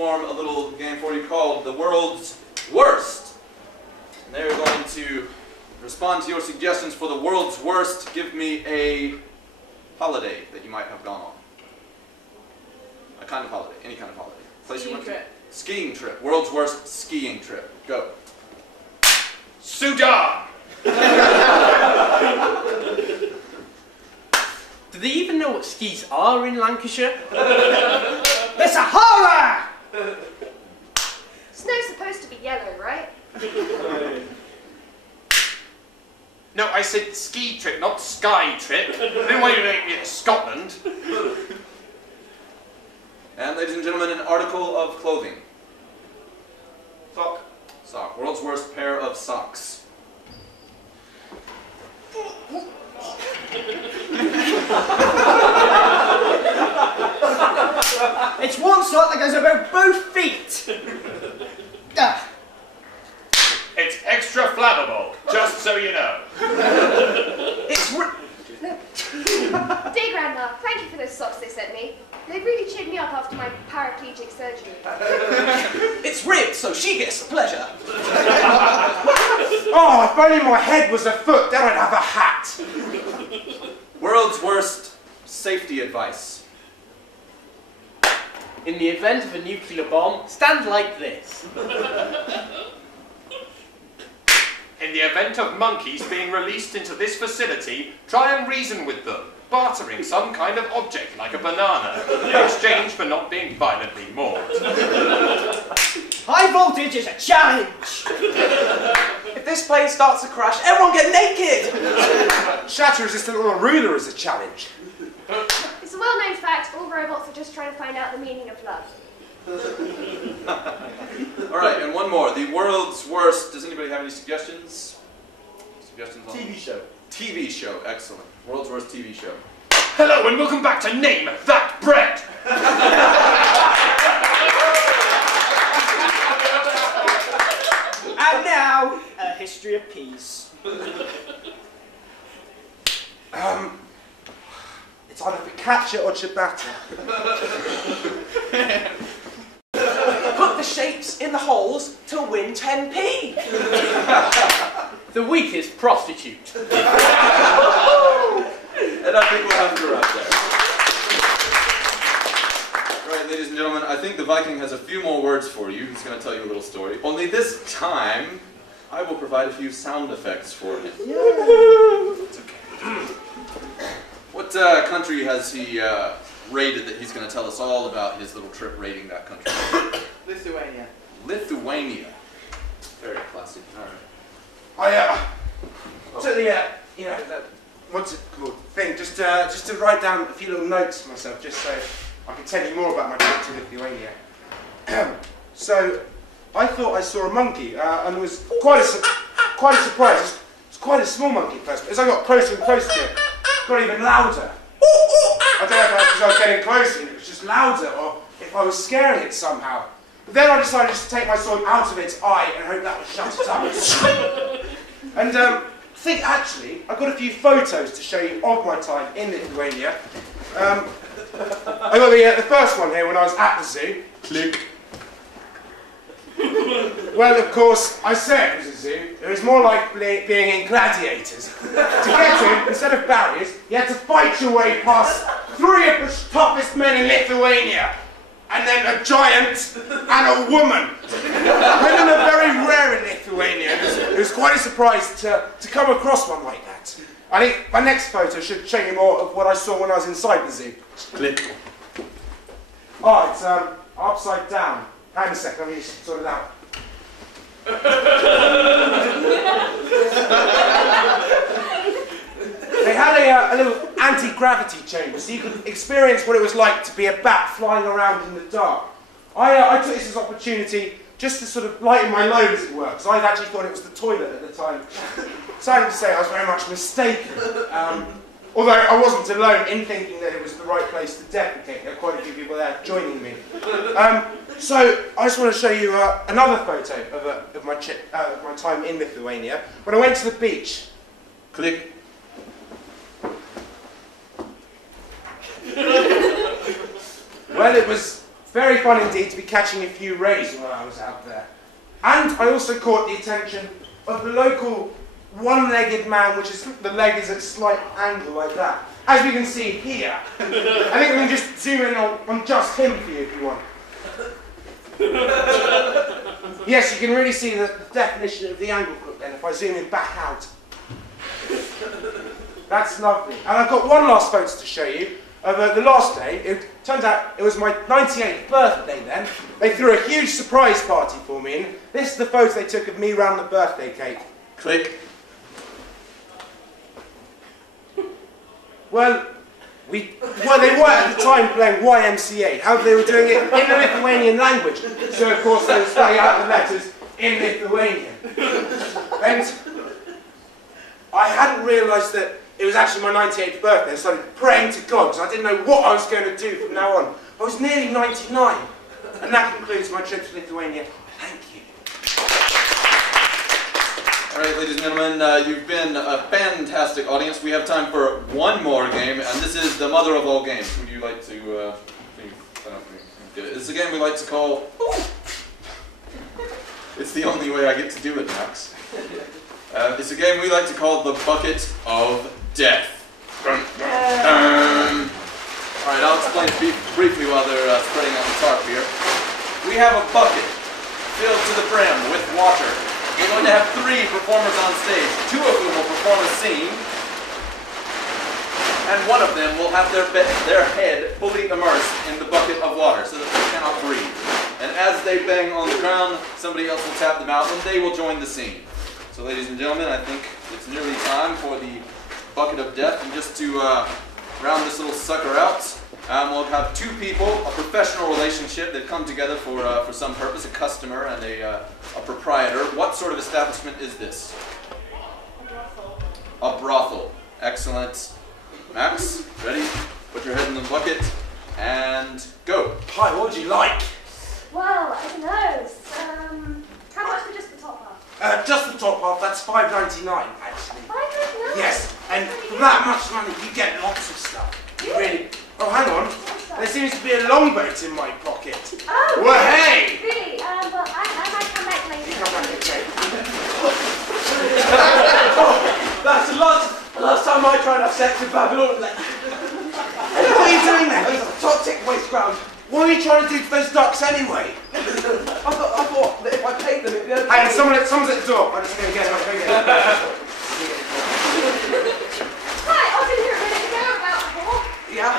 perform a little game for you called The World's Worst. And they're going to respond to your suggestions for the world's worst. Give me a holiday that you might have gone on. A kind of holiday, any kind of holiday. Place you went to. Skiing trip. World's worst skiing trip. Go. Sudan! Do they even know what skis are in Lancashire? The Sahara! Snow's supposed to be yellow, right? No, I said ski trip, not sky trip. I didn't want you to make me in Scotland. And ladies and gentlemen, an article of clothing. Sock. Sock. World's worst pair of socks. It's one sock that goes about both feet. It's extra flammable, just so you know. It's Dear Grandma, thank you for those socks they sent me. They really cheered me up after my paraplegic surgery. It's ribbed, so she gets the pleasure. Oh, if only my head was a foot, then I'd have a hat. World's worst safety advice. In the event of a nuclear bomb, stand like this. In the event of monkeys being released into this facility, try and reason with them, bartering some kind of object like a banana, in exchange for not being violently mauled. High voltage is a challenge. If this plane starts to crash, everyone get naked. Shatter-resistant on a ruler is a challenge. It's a well-known fact, all robots are just trying to find out the meaning of love. Alright, and one more. The world's worst. Does anybody have any suggestions? Suggestions on TV show. TV show, excellent. World's worst TV show. Hello and welcome back to Name That Bread! And now, a history of peace. It's either focaccia or ciabatta. Put the shapes in the holes to win 10p. The weakest prostitute. And I think we'll have to wrap there. Alright, ladies and gentlemen, I think the Viking has a few more words for you. He's going to tell you a little story. Only this time, I will provide a few sound effects for him. It's okay. What country has he raided that he's going to tell us all about his little trip raiding that country? Lithuania. Lithuania. Very classic. All I took the what's it called thing just to write down a few little notes for myself, just so I can tell you more about my trip to Lithuania. So I thought I saw a monkey, and it was quite a surprise. It's quite a small monkey at first, but as I got closer and closer to it, it got even louder. I don't know if because I was getting closer and it was just louder, or if I was scaring it somehow. But then I decided just to take my sword out of its eye and hope that would shut it up. And I think actually I've got a few photos to show you of my time in Lithuania. I got the first one here when I was at the zoo. Click. Well, of course, I said it was a zoo. It was more like being in gladiators. To get in, instead of barriers, you had to fight your way past 3 of the toughest men in Lithuania. And then a giant and a woman. Women are very rare in Lithuania. It was quite a surprise to come across one like that. I think my next photo should show you more of what I saw when I was inside the zoo. Click. Oh, it's upside down. Hang on a second, let me just sort it out. They had a little anti-gravity chamber, so you could experience what it was like to be a bat flying around in the dark. I took this as an opportunity just to sort of lighten my load, as it were, because I actually thought it was the toilet at the time. Sadly to say, I was very much mistaken. Although I wasn't alone in thinking that it was the right place to defecate. There were quite a few people there joining me. So I just want to show you another photo of my time in Lithuania. When I went to the beach. Click. Well, it was Very fun indeed to be catching a few rays while I was out there. And I also caught the attention of the local one-legged man, which is, the leg is at a slight angle like that. As we can see here. I think we can just zoom in on just him for you if you want. Yes, you can really see the definition of the angle crook then if I zoom in back out. That's lovely. And I've got one last photo to show you of the last day. It turns out it was my 98th birthday then. They threw a huge surprise party for me, and this is the photo they took of me round the birthday cake. Click. Well, they were at the time playing YMCA. However, they were doing it in the Lithuanian language. So, of course, they were spelling out the letters in Lithuanian. And I hadn't realised that it was actually my 98th birthday. I started praying to God because I didn't know what I was going to do from now on. I was nearly 99. And that concludes my trip to Lithuania. Thank you. All right, ladies and gentlemen, you've been a fantastic audience. We have time for one more game, and this is the mother of all games. Would you like to... It's a game we like to call... It's the only way I get to do it, Max. It's a game we like to call the Bucket of Death. Alright, I'll explain briefly while they're spreading out the tarp here. We have a bucket filled to the brim with water. We're going to have 3 performers on stage, 2 of whom will perform a scene, and one of them will have their head fully immersed in the bucket of water so that they cannot breathe. And as they bang on the ground, somebody else will tap them out and they will join the scene. So ladies and gentlemen, I think it's nearly time for the Bucket of Death. And just to round this little sucker out, we'll have 2 people, a professional relationship. They've come together for some purpose, a customer and a proprietor. What sort of establishment is this? A brothel. Excellent. Max, ready? Put your head in the bucket and go. Hi, what would you like? Well, I don't know. How much for just the top half? Just the top half, that's $5.99 actually. $5.99? Yes, and for that much money you get lots of stuff. Really? Oh, hang on. There seems to be a longboat in my pocket. Oh! Well, hey! Really? Well, I might come back later. You come back, okay. That's the last time I tried to have sex with Babylon. What are you doing there? Toxic waste ground. What are you trying to do to those ducks anyway? I thought that if I paid them, it'd be okay. Hang on, someone's at the door. I'm just going to get him. I'll go get him. Hi, I was in here a minute ago about a hawk. Yeah.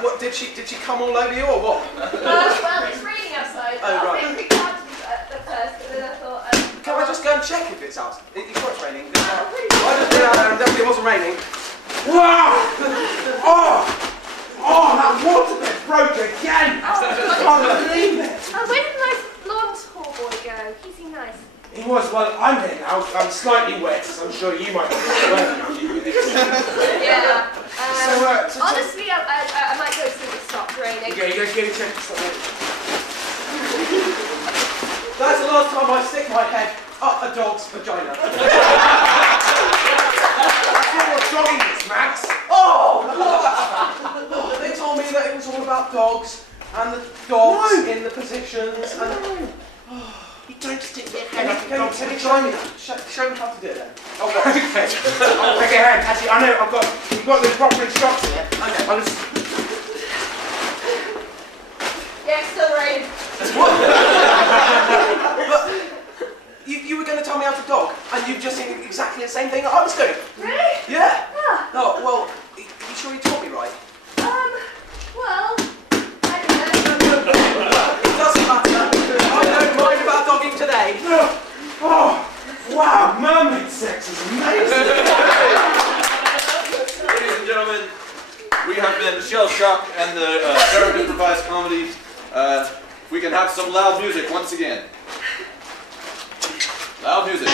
What did she come all over you or what? Well, it's raining outside. Oh, right. I was pretty hard at first, but then I thought... Can I just go and check if it's out? You sure it's raining? really? Definitely it wasn't raining. Wow! Oh, that waterbed's broke again! I can't believe it! Where did the nice blonde tall boy go? He seemed nice. He was, well, I'm here now. I'm slightly wet, so I'm sure you might be Yeah. So, honestly, I might go as soon as it stops raining. Yeah, you go get a check for something. That's the last time I stick my head up a dog's vagina. That's not what jogging is, Max. Oh! They told me that it was all about dogs and the dogs in the positions and... You don't stick your head up a dog's Can you try me? Show me how to do it then. Oh, okay. Okay, hang on. Actually, I know you've got the proper instructions here. Okay. I'll just... Yeah, it's still raining. But you were going to tell me how to dog, and you've just seen exactly the same thing that I was doing. Really? Yeah. Yeah. Oh, well, are you sure you taught me right? Well, I don't know. It doesn't matter. I don't mind about dogging today. Oh, wow, mermaid sex is amazing. Ladies and gentlemen, we have been ShellShock and the Sarah Improvised Comedy. We can have some loud music once again. Loud music.